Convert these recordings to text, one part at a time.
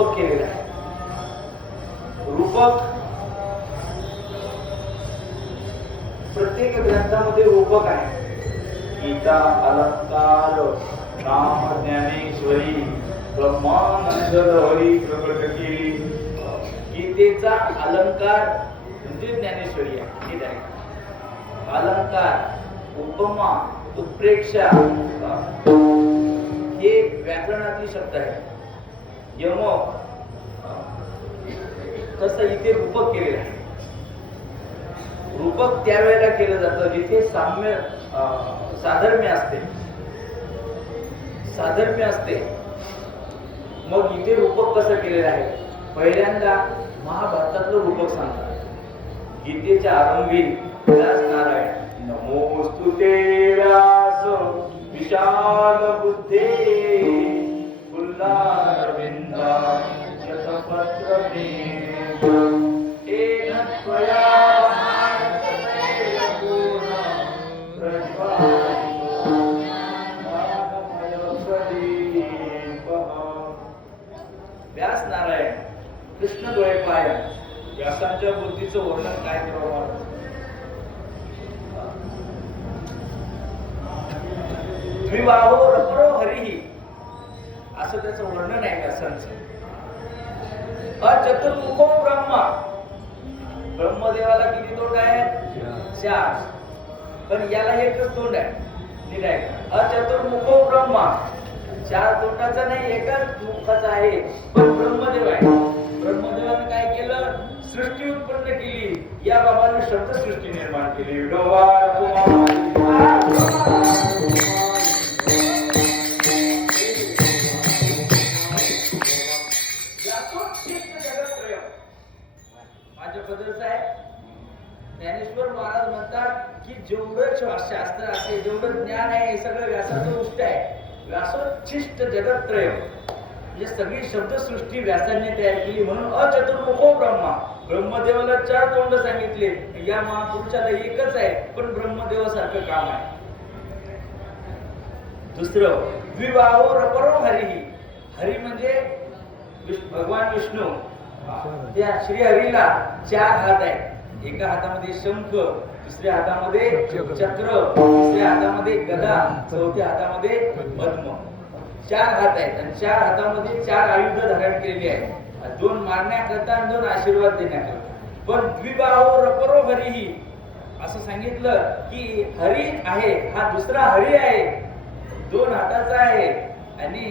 रूपक केलेलं आहे. रूपक प्रत्येक ग्रंथामध्ये रूपक आहे. गीता अलंकार, नाम ज्ञानेश्वरी, ब्रह्मानंद लहरी प्रकट केली. गीतेचा अलंकार म्हणजे ज्ञानेश्वरी आहे. ठीक आहे. अलंकार, उपमा, उत्प्रेक्षा हे व्याकरणातील शब्द आहे. यम तसं इथे रूपक केलेलं आहे. रूपक त्यावेळेला केलं जातं जिथे साम्य साधर्म्य असते. मग इथे रूपक कसं केलेलं आहे? पहिल्यांदा महाभारतातलं रूपक सांगतात. गीतेच्या आरंभी व्यास नारायण नमोस्तुते व्यास विशाल बुद्धे फुल्लारविंदा शतपत्रमे येन त्वया व्यास नारायण कृष्ण द्वैपायन. व्यासांच्या बुद्धीचं वर्णन काय करावं? द्विबाहो रपरो हरिही असं त्याचं वर्णन आहे व्यासांचं. अचतुर्मुखो ब्रह्मा. ब्रह्मदेवाला किती तोंड आहेत? 4. पण याला एकच तोंड आहे. नीट आहे. अचतुर्मुखो ब्रह्मा. 4 तोंडाचा नाही, एकच मुखाचा आहे. पण ब्रह्मदेव आहे. ब्रह्मदेवाने काय केलं? सृष्टी उत्पन्न केली. या बाबाने शब्दसृष्टी निर्माण केली. माझ्या पदरच आहे. ज्ञानेश्वर महाराज म्हणतात की जेवढं शास्त्र आहे, जेवढं ज्ञान आहे, हे सगळं व्यासाचं उष्ट आहे. व्यासोच्छिष्ट जगत्रय म्हणजे सगळी शब्दसृष्टी व्यासाने तयार केली. म्हणून अचतुर्मुखो ब्रह्मा. ब्रह्मदेवाला 4 तोंड सांगितले. या महापुरुषाला एकच आहे, पण ब्रह्मदेवासारखं काम आहे. दुसरं द्विबाहो रपरो हरिही. हरी म्हणजे भगवान विष्णू. त्या श्री हरीला 4 हात आहेत. एका हातामध्ये शंख, दुसऱ्या हातामध्ये चक्र, तिसऱ्या हातामध्ये गदा, चौथ्या हातामध्ये पद्म. 4 हात आहेत आणि 4 हातामध्ये 4 आयुध धारण केलेली आहेत. 2 मारण्याकरता आणि 2 आशीर्वाद देण्याकरता. पण द्विबाहो रपरो हरिही असं सांगितलं की हरी आहे, हा दुसरा हरी आहे. 2 हाताचा आहे आणि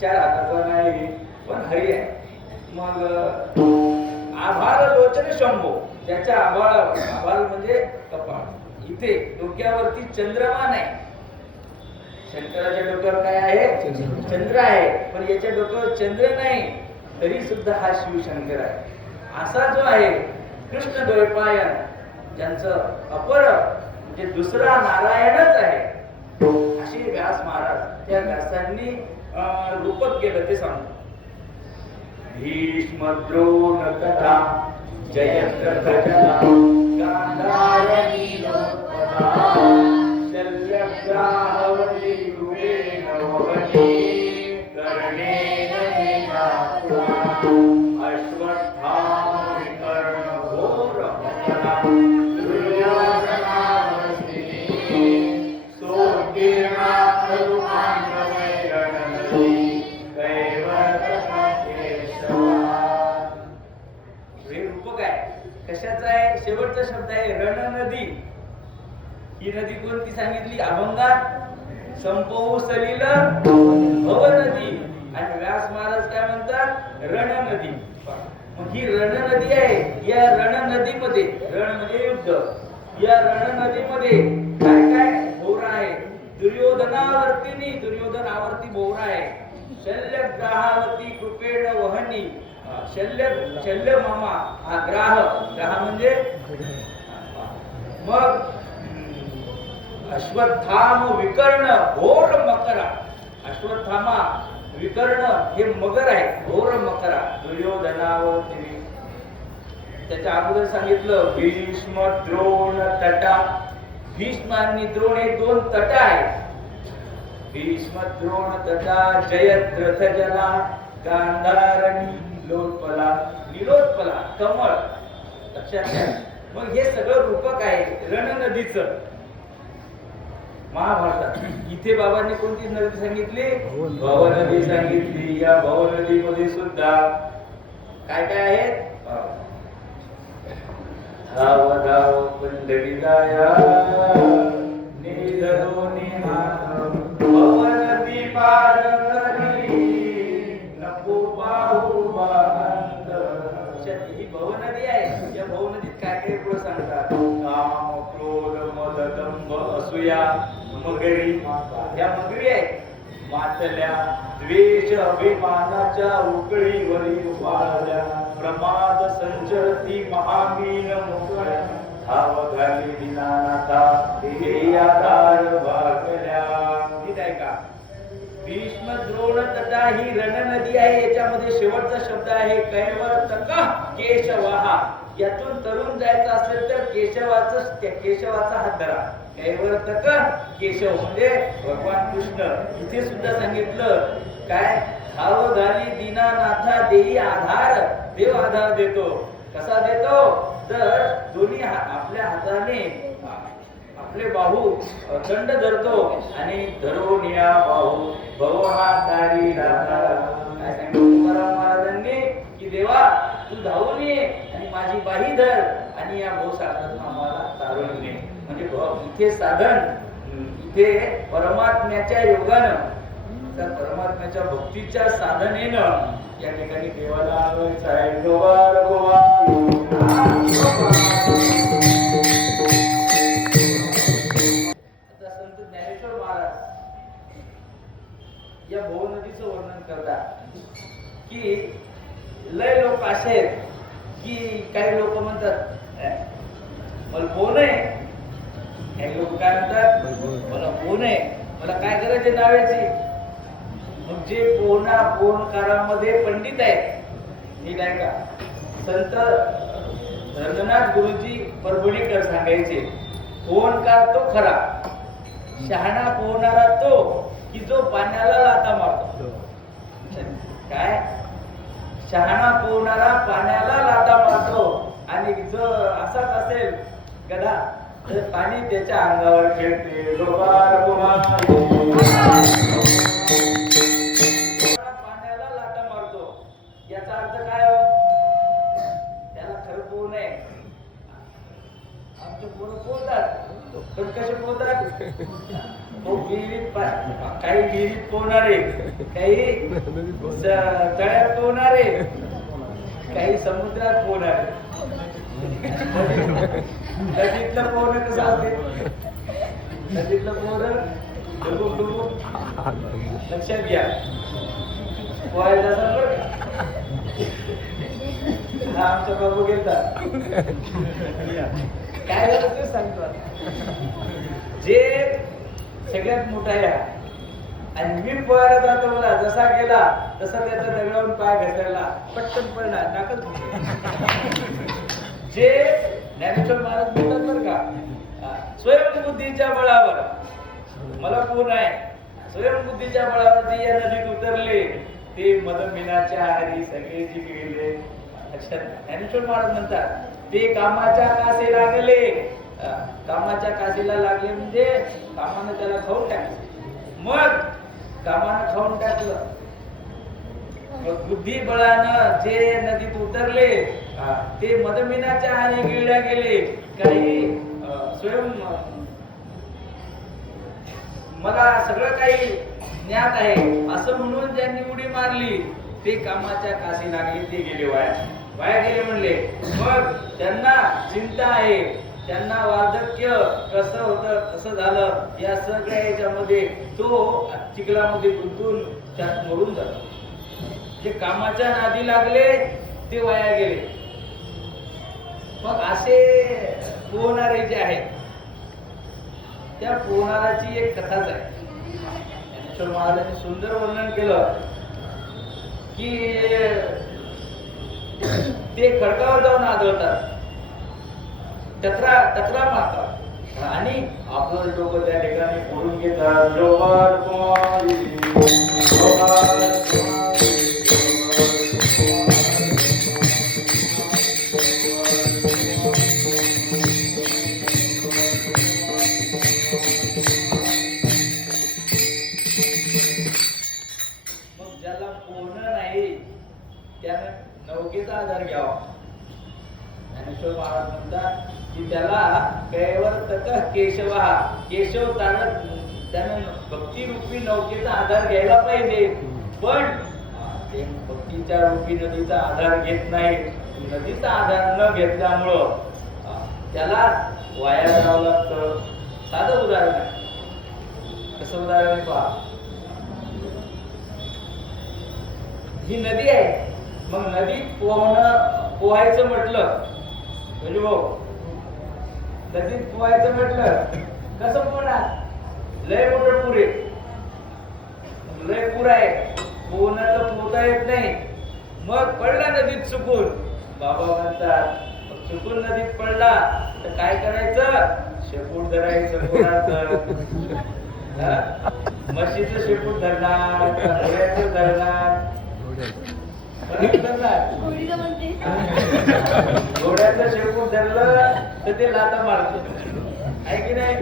4 हाताचा नाही, पण हरी आहे. मग आभाळ लोचन शंभो. त्याच्या आभाळ म्हणजे कपाळ. इथे डोक्यावरती चंद्रमा नाही. शंकराच्या डोक्यावर काय आहे? चंद्र आहे. पण याच्या डोक्यावर चंद्र नाही, तरी सुद्धा हा शिवशंकर आहे. असा जो आहे कृष्ण द्वैपायन, ज्यांचं अपर म्हणजे दुसरा नारायणच आहे, अशी व्यास महाराज. त्या व्यासांनी रूपक केलं ते सांगतो. भीष्म द्रोण तथा जयद्रथजना गांधारी लोकदा शल्यग्राहवती रूपेण वहनी कर्णेन मीनात्वा अश्वत्थामा विकर्ण घोर मकरा दुर्योधनावस्तिनी सोत्तीर्णा खलुपाण्डवैरणनदी कशाचा आहे? शेवटचा शब्द आहे रण नदी. ही नदी कोणती सांगितली? अभंगात संपवू सलिल भव नदी. आणि व्यास महाराज काय म्हणतात? रण नदी. मग ही रण नदी आहे. या रण नदीमध्ये, रण म्हणजे युद्ध, या रण नदीमध्ये काय काय भोवरा आहे? दुर्योधनावर्तीनी, दुर्योधन आवर्ती भोवरा आहे. शल्यग्राहावती कृपेण वहनी. शल्य मामा हा ग्राह म्हणजे मग अश्वत्थाम विकर्ण घोर मकरा. अश्वत्थामा विकर्ण हे मगर आहे, घोर मकरा. दुर्योधनावती. त्याच्या अगोदर सांगितलं भीष्म द्रोण तटा. भीष्म आणि द्रोण हे 2 तट आहेत. भीष्म द्रोण तटा जयद्रथ जना गांधारणी लोटपला निलोत्पला कमळ. लक्षात घ्या. मग हे सगळं रूपक आहे रण नदीचं महाभारतात. इथे बाबांनी कोणती नदी सांगितली? भव नदी सांगितली. या भव नदीमध्ये सुद्धा काय काय आहेत? धाव धाव पंढरी जाया निधरो निहार भव नदी पार करी नको पाहू बांध. ही भव नदी आहे. या भव नदीत काय काय पुढे सांगतात? काम क्रोध मद दंभ असूया मगरी. या मगरी आहेत. मातल्या द्वेष अभिमानाच्या उकळीवरील वाळल्या प्रमाद संचरती महामीन मोकळ्या धाव घाली दिनानाथा हे आधार भागल्या. नीट आहे का? भीष्म द्रोण तथा ही रणनदी आहे. याच्यामध्ये शेवटचा शब्द आहे कैवर्तक केशवाहा. यातून तरुण जायचं असेल तर केशवाचा हात धरा. कैवर्तक केशव म्हणजे भगवान कृष्ण. इथे सुद्धा सांगितलं काय? धाव घाली दीनानाथा देई आधार. देव आधार देतो. कसा देतो? तर दोन्ही आपल्या हाताने आपले बाहू दंड धरतो आणि धरून या बाहू भव हा तारी राहणार. काय सांगितलं तुकाराम महाराजांनी की देवा तू धावून ये आणि माझी बाही धर आणि या भाऊ साधन आम्हाला तारून ये. म्हणजे इथे साधन इथे परमात्म्याच्या योगानं तर परमात्म्याच्या भक्तीच्या साधनेनं या ठिकाणी देवाला आलोयचं आहे. गोवार ज्ञानेश्वर महाराज या भव नदीचं वर्णन करतात की लय लोक असे आहेत की काही लोक म्हणतात मला पोहण आहे. काही लोक काय म्हणतात मला पोहण आहे. मला काय करायचे नावाची. मग जे पोहणकारामध्ये पंडित आहेत हे काय का संत रंगनाथ गुरुजी परभणीकर सांगायचे पोहणकार तो खरा शहाणा पोहणारा तो की जो पाण्याला लाथा मारतो. काय? शहाणा पोहणारा पाण्याला लाथा मारतो आणि जो असाच असेल गधा तर पाणी त्याच्या अंगावर खेळते. पाण्याला लाथा मारतो. याचा अर्थ काय हो? त्याला खरं पोहू नये. आमचे पोरं पोहतात पण कसे पोहतात? काही विहिरीत पोहणारे, काही तळ्यात पोहणारे, काही समुद्रात पोहणारे. नदीतलं पोहणं कसं असते? नदीतलं पोहणं डुबुक डुबुक. लक्षात घ्या. पोहायला असेल बरं का? हा आमचा बाबू गेला काय झालं ते सांगतो. जे सगळ्यात मोठा या आणि मी पोहायला जातो मला जसा गेला तसा त्याचा दगडावरून पाय घसरला पटकन पडला टाकत. जे ज्ञानेश्वर महाराज म्हणतात बरं का स्वयंबुद्धीच्या बळावर मला कोण आहे. स्वयंबुद्धीच्या बळावर जे या नदीत उतरले ते मदमिनाच्या हरी सगळे जिंकले. ज्ञानेश्वर महाराज म्हणतात ते कामाच्या कासे लागले. कामाच्या काशीला लागले म्हणजे कामानं त्याला खाऊन टाकलं. मग कामानं खाऊन टाकलं. मग बुद्धिबळानं जे नदीत उतरले ते मदमिनाच्या हानी गिळल्या गेले. काही स्वयं मला सगळं काही ज्ञात आहे असं म्हणून ज्यांनी उडी मारली ते कामाच्या काशी लागले. ते गेले वाया गेले म्हणले. मग त्यांना चिंता आहे. त्यांना वार्धक्य कसं होतं कसं झालं या सगळ्या याच्यामध्ये तो चिखलामध्ये गुंतून त्यात मरून जातो. जे कामाच्या नादी लागले ते वाया गेले. मग असे पोहणारे जे आहेत त्या पोहणाराची एक कथाच आहे. ज्ञानेश्वर महाराजांनी सुंदर वर्णन केलं की ते खडकावर जाऊन आदळतात. टकरा मारतात आणि आपलं डोकं त्या ठिकाणी फोडून घेतात. नौकेचा आधार घ्यावा. ज्ञानेश्वर महाराज म्हणतात की त्याला कैवर्तक केशवा, केशव त्यानं भक्ती रूपी नौकेचा आधार घ्यायला पाहिजे. पण ते भक्तीच्या रूपी नदीचा आधार घेत नाही. नदीचा आधार न घेतल्यामुळं त्याला वाया जावं लागतं. साधं उदाहरण आहे. कसं उदाहरण आहे पहा. ही नदी आहे, मग नदीत पोहायचं म्हटलं म्हणजे भाऊ, नदीत पोहायचं म्हटलं कसं पोहणार? लय मोठं पूर आहे, लय पूर आहे, पोहण्याला पोहता येत नाही. मग पडला नदीत चुकून, बाबा म्हणतात चुकून नदीत पडला तर काय करायचं? शेपूट धरायचं. कोणाचं? म्हशीचं शेपूट धरणार, घोड्याचं धरणार, घोड्याचं शेपूट धरलं तर ते लाथा मारतो, आहे की नाही?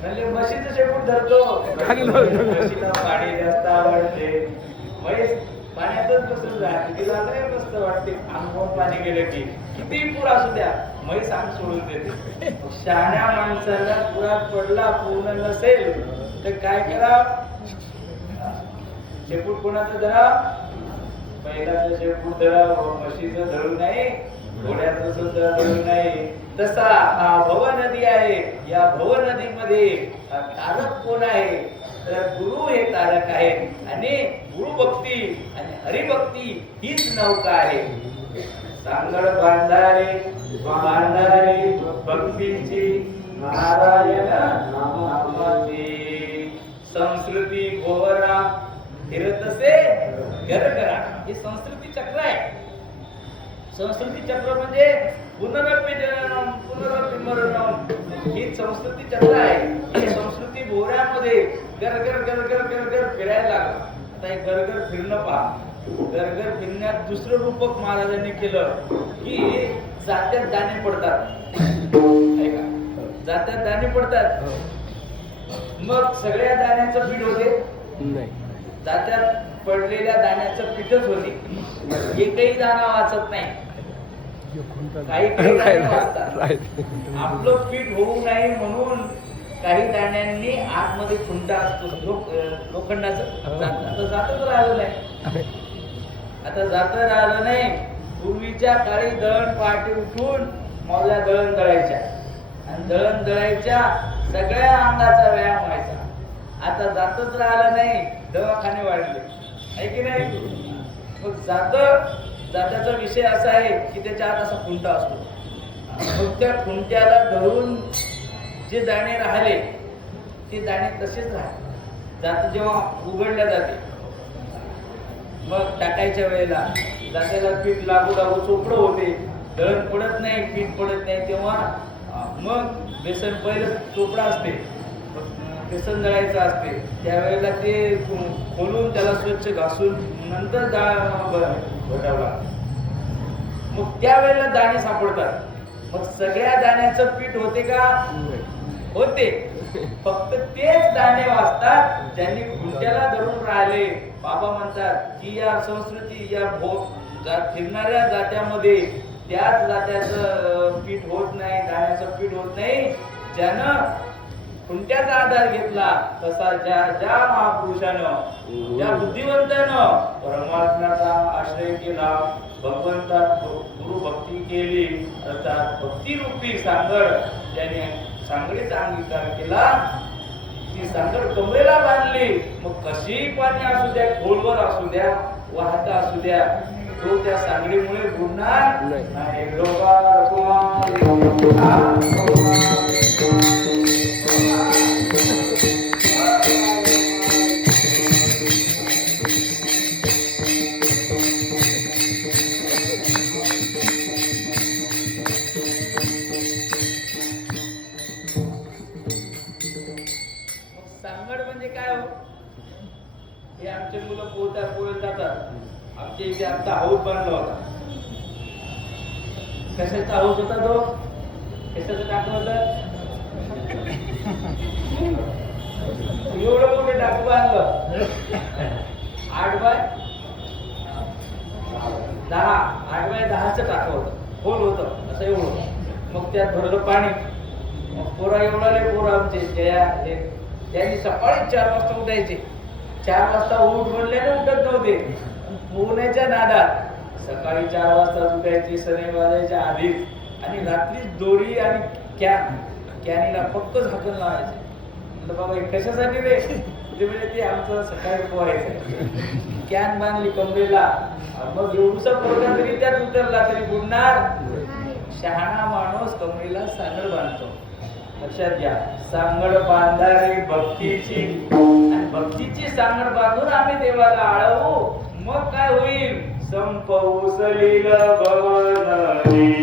म्हणजे म्हशीचं शेपूट धरतो, म्हशीला पाणी जास्त आवडते, म्हैस पाण्यातच बसून राहते, तिला लय मस्त वाटते. अंगावर पाणी गेलं की किती पूर असू द्या, म्हैस अंग सोडून देते. शहाण्या माणसाला पुरात पडला, पूर्ण नसेल तर काय करा? शेपूट कोणाचं धरा? बैलाचं शेपूट धरा, म्हशीचं धरू नये, घोड्याचं सुद्धा धरू नये. तसा हा भव नदी आहे. या भव नदीमध्ये तारक कोण आहे? तर गुरु हे तारक आहे. आणि गुरुभक्ती आणि हरिभक्ती हीच नौका आहे. सांगड बांधारे भक्तीची, नारायण नामाची, संस्कृती भोवरा फिरतसे गरगरा. हे संस्कृती चक्र आहे. संस्कृती चक्र म्हणजे पुनरपि जननम पुनरपि मरणम, ही संस्कृती चक्र आहे. ही संस्कृती भोवऱ्यामध्ये गरगर गरगर गरगर फिरायला लागला. आता हे गरगर फिरणं पहा. गरगर फिरण्यात दुसरं रूपक महाराजांनी केलं की जात्यात दाणे पडतात. ऐका, जात्यात दाणे पडतात, मग सगळ्या दाण्याचं पीठ होते. जात्यात पडलेल्या दाण्याचं पीठच होते. एकही दाणा वाचत नाही. काही वाचतात. आपलं पीठ होऊ नये म्हणून काही दाण्यांनी आतमध्ये खुंटा असतो लोखंडाचं. आता जातच राहिलं नाही. आता जात राहिलं नाही. पूर्वीच्या काळी दळण पहाटे उठून मौल्या दळण दळायच्या आणि दळण दळायच्या, सगळ्या अंगाचा व्यायाम व्हायचा. आता जातच राहिलं नाही, दवाखाने वाढले, आहे की नाही? मग जात्याचा विषय असा आहे की त्याच्या आत असा खुंटा असतो. मग त्या खुंट्याला धरून जे दाणे राहिले ते दाणे तसेच राहते. जात जेव्हा उघडल्या जाते, मग टाकायच्या वेळेला जात्याला पीठ लागू लागू चोपडं होते, दळण पडत नाही, पीठ पडत नाही. तेव्हा मग बेसन पहिलं चोपडा असते, बेसन दळायचं असते. त्यावेळेला ते खोलून त्याला स्वच्छ घासून नंतर भटावला. मग त्यावेळेला दाणे सापडतात. मग सगळ्या दाण्याचं पीठ होते का? होते. फक्त तेच दाणे वाचतात ज्यांनी खुंट्याला धरून राहिले. बाबा म्हणतात की या संस्कृती, या फिरणाऱ्या जात्यामध्ये त्याच जात्याचं पीठ होत नाही, दाण्याचं पीठ होत नाही. ज्यानं खुंट्याचा आधार घेतला, तसा ज्या महापुरुषानं, ज्या बुद्धिवंतानं परमात्म्याचा आश्रय केला, भगवंतात गुरु भक्ती केली, अर्थात भक्ती रूपी सांगड त्याने सांगडीचा अंगीकार केला, ती सांगड कमरेला बांधली. मग कशी पाणी असू द्या, खोलवर असू द्या, वाहता असू द्या, तो त्या सांगडीमुळे बुडणार नाही. सांगड म्हणजे काय हो? हे आमचे मुलं पोहत जातात. आमच्या इथे आमचा हाऊस बांधला होता. कशाचा हाऊस होता तो? कशाचं टाकलं होतं? एवढं मोठं टाकू बांधलं, 8 बाय 10 8x10चं टाकं होतं, खोल होतं असं एवढं. मग त्यात भरलं पाणी. मग पोरा एवढाले पोरं आमचे त्यांनी सकाळी 4 वाजता उठायचे. 4 वाजता उठ म्हणल्याने उठत नव्हते. पोहण्याच्या नादात सकाळी 4 वाजता उठायचे, सने वाजायच्या आधी, आणि रात्री दोरी आणि कॅनीला पक्क झाकण लावायचे. म्हटलं बाबा हे कशासाठी रे? ते म्हणजे ते आमचं सकाळी पोहायचं. कॅन बांधली कमरेला. मग एवढूसा पोरगा तरी त्यात उतरला तरी बुडणार. शहाणा माणूस कमरेला सांगड बांधतो. लक्षात घ्या, सांगड बांधारी भक्तीची, आणि भक्तीची सांगड बांधून आम्ही देवाला आळवू, मग काय होईल? संपवू सलील भवनदी.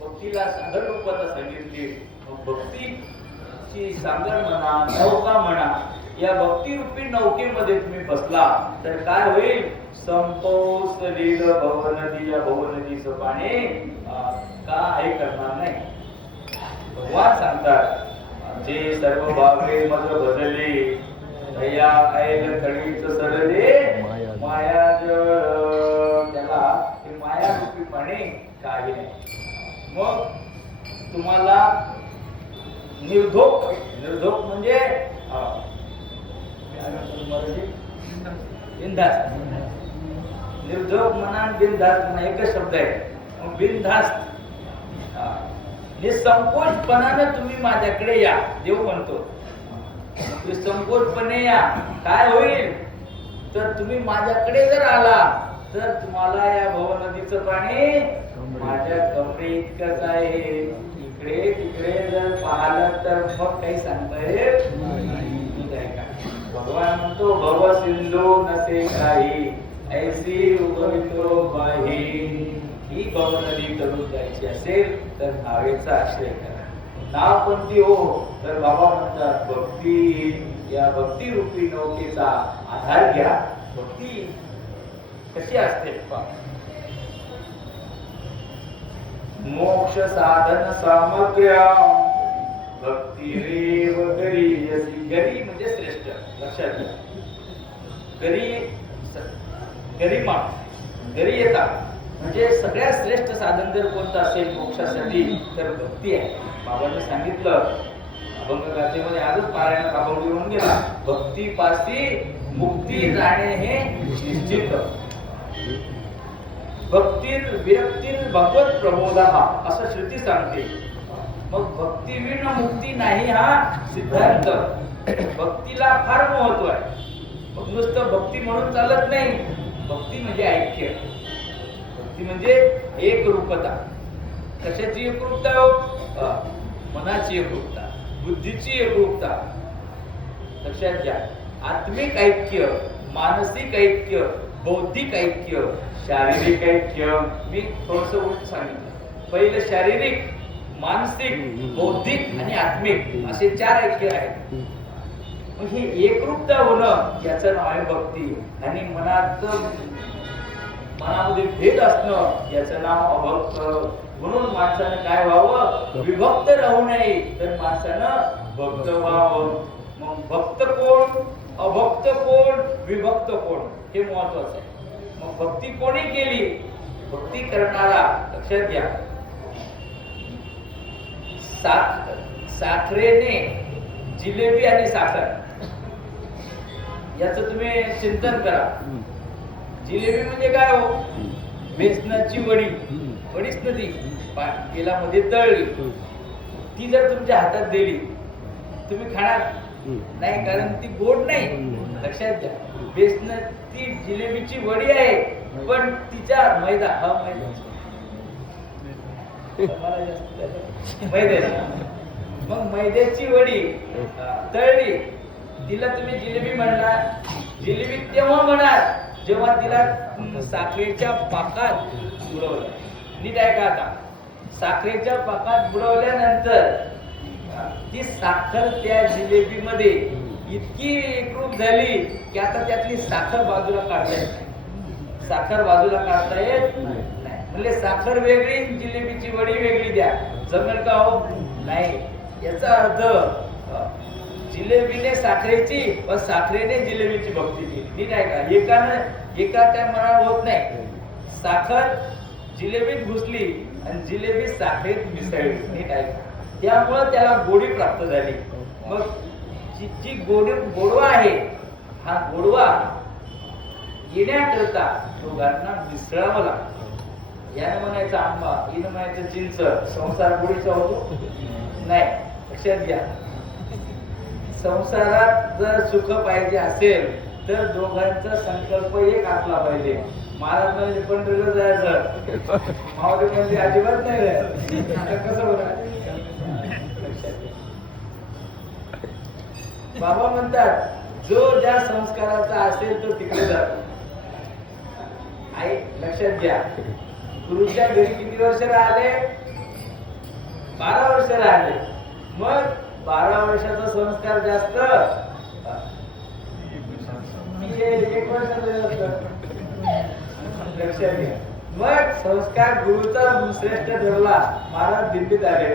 भक्तीला सागर रूपात सांगितली. भक्तीची सागर म्हणा, नौका म्हणा, या भक्ती रूपी नौकेमध्ये तुम्ही बसला तर काय होईल? संपो सलील भवनदी. या भवनदीचं पाणी काय करणार नाही. भगवान सांगतात, जे सर्व भावे मज बदले, दया ऐल कळीच सरले, माया जळ. त्याला ते माया रूपी पाणी काही नाही. मग तुम्हाला निर्धोक म्हणजे बिनधास्त. निर्धोक म्हणा, बिनधास्त म्हणा एकच शब्द आहे. बिनधास्त निसंकोचपणानं तुम्ही माझ्याकडे या. देव म्हणतो निसंकोचपणे या. काय होईल? तर तुम्ही माझ्याकडे जर आला तर तुम्हाला या भवनदीचं पाणी माझ्या कमरे इतकंच आहे. इकडे तिकडे जर पाहिलं तर मग काही सांगता येत नाही का? भगवान म्हणतो भव सिंधू नसे काही, ऐसी उगवितो बाही. ही भवनदी करून जायची असेल तर नावेचा आश्रय करा. नाव कोणती हो? तर बाबा म्हणतात भक्ती. या भक्ती रूपी नौकेचा आधार घ्या. भक्ती कशी असते? मोक्ष साधन सामग्र्य भक्ती रेव गरीयसी. गरी म्हणजे श्रेष्ठ. लक्षात घ्या, गरिमा, गरीयता म्हणजे सगळ्यात श्रेष्ठ साधन जर कोणतं असेल मोक्षासाठी तर भक्ती आहे. बाबांनी सांगितलं अभंगगाथेमध्ये, आजच पारायणात आपण लिहून गेला, भक्ती पासी मुक्ती जाणे हे निश्चित. भक्तीर विरक्तीर भगवत प्रबोधा असं श्रुती सांगते. मग भक्ती विण मुक्ती नाही हा सिद्धांत. भक्तीला फार महत्व आहे. मग नुसतं भक्ती म्हणून चालत नाही. भक्ती म्हणजे ऐक्य. भक्ती म्हणजे एकरूपता. कशाची एकरूपता हो? मनाची एकरूपता, बुद्धीची एकरूपता. लक्षात घ्या, आत्मिक ऐक्य, मानसिक ऐक्य बौद्धिक ऐक्य, शारीरिक ऐक्य. मी थोडस उलट सांगितलं. पहिलं शारीरिक, मानसिक, बौद्धिक आणि आत्मिक असे 4 ऐक्य आहेत. मग हे एकरूपता होणं याचं नाव आहे भक्ती. आणि मनामध्ये भेद असणं याचं नाव अभक्त. म्हणून माणसानं काय व्हावं? विभक्त राहू नये, तर माणसानं भक्त व्हावं. मग भक्त कोण, अभक्त कोण, विभक्त कोण, हे महत्वाचं आहे. मग भक्ती कोणी केली? भक्ती करणारा, लक्षात घ्या, साखरेने जिलेबी आणि साखर याचं तुम्ही चिंतन करा. जिलेबी म्हणजे काय हो? बेसनाची वडी, वडीच न ती तेलामध्ये तळली, ती जर तुमच्या हातात दिली तुम्ही खाणार नाही, कारण ती गोड नाही. लक्षात घ्या, बेसन ती जिलेबीची वडी आहे, पण तिच्या मैदा हा मैदा मग मैद्याची वडी तळली, तिला तुम्ही जिलेबी म्हणणार. जिलेबी तेव्हा म्हणाल जेव्हा तिला साखरेच्या पाकात बुडवलं. नीट आहे का? आता साखरेच्या पाकात बुडवल्यानंतर ती साखर त्या जिलेबी मध्ये इतकी एकरूप झाली की आता त्यातली साखर बाजूला काढता येत नाही. साखर बाजूला काढता येत नाही. म्हणजे साखर वेगळी, जिलेबीची वडी वेगळी द्या, जमेल का हो? नाही. याचा अर्थ जिलेबीने साखरेची व साखरेने जिलेबीची भक्ती केली. ठीक आहे का? एका टायमाला होत नाही. साखर जिलेबीत घुसली आणि जिलेबी साखरेत मिसळली. ठीक आहे. त्यामुळे त्याला गोडी प्राप्त झाली. मग जी गोडवा आहे, हा गोडवा येण्याकरता दोघांना मिसळावं लागतं. यानं म्हणायचं आंबा, हिनं म्हणायचं चिंच, संसार गोडीचा होतो नाही. लक्षात घ्या, संसारात जर सुख पाहिजे असेल तर दोघांचा संकल्प एक असला पाहिजे. महाराज म्हणजे पंढरीला जायचं, मावळे म्हणजे अजिबात नाही जायचं. कसं होणार? बाबा म्हणतात जो ज्या संस्काराचा असेल तो तिकडे जातो. आई लक्षात घ्या, गुरुच्या घरी किती वर्ष राहिले? 12 वर्ष राहिले. मग 12 वर्षाचा संस्कार जास्त, 1 वर्षाचा. लक्षात घ्या. मग संस्कार गुरुचा श्रेष्ठ ठरला. महाराज दिल्लीत आले.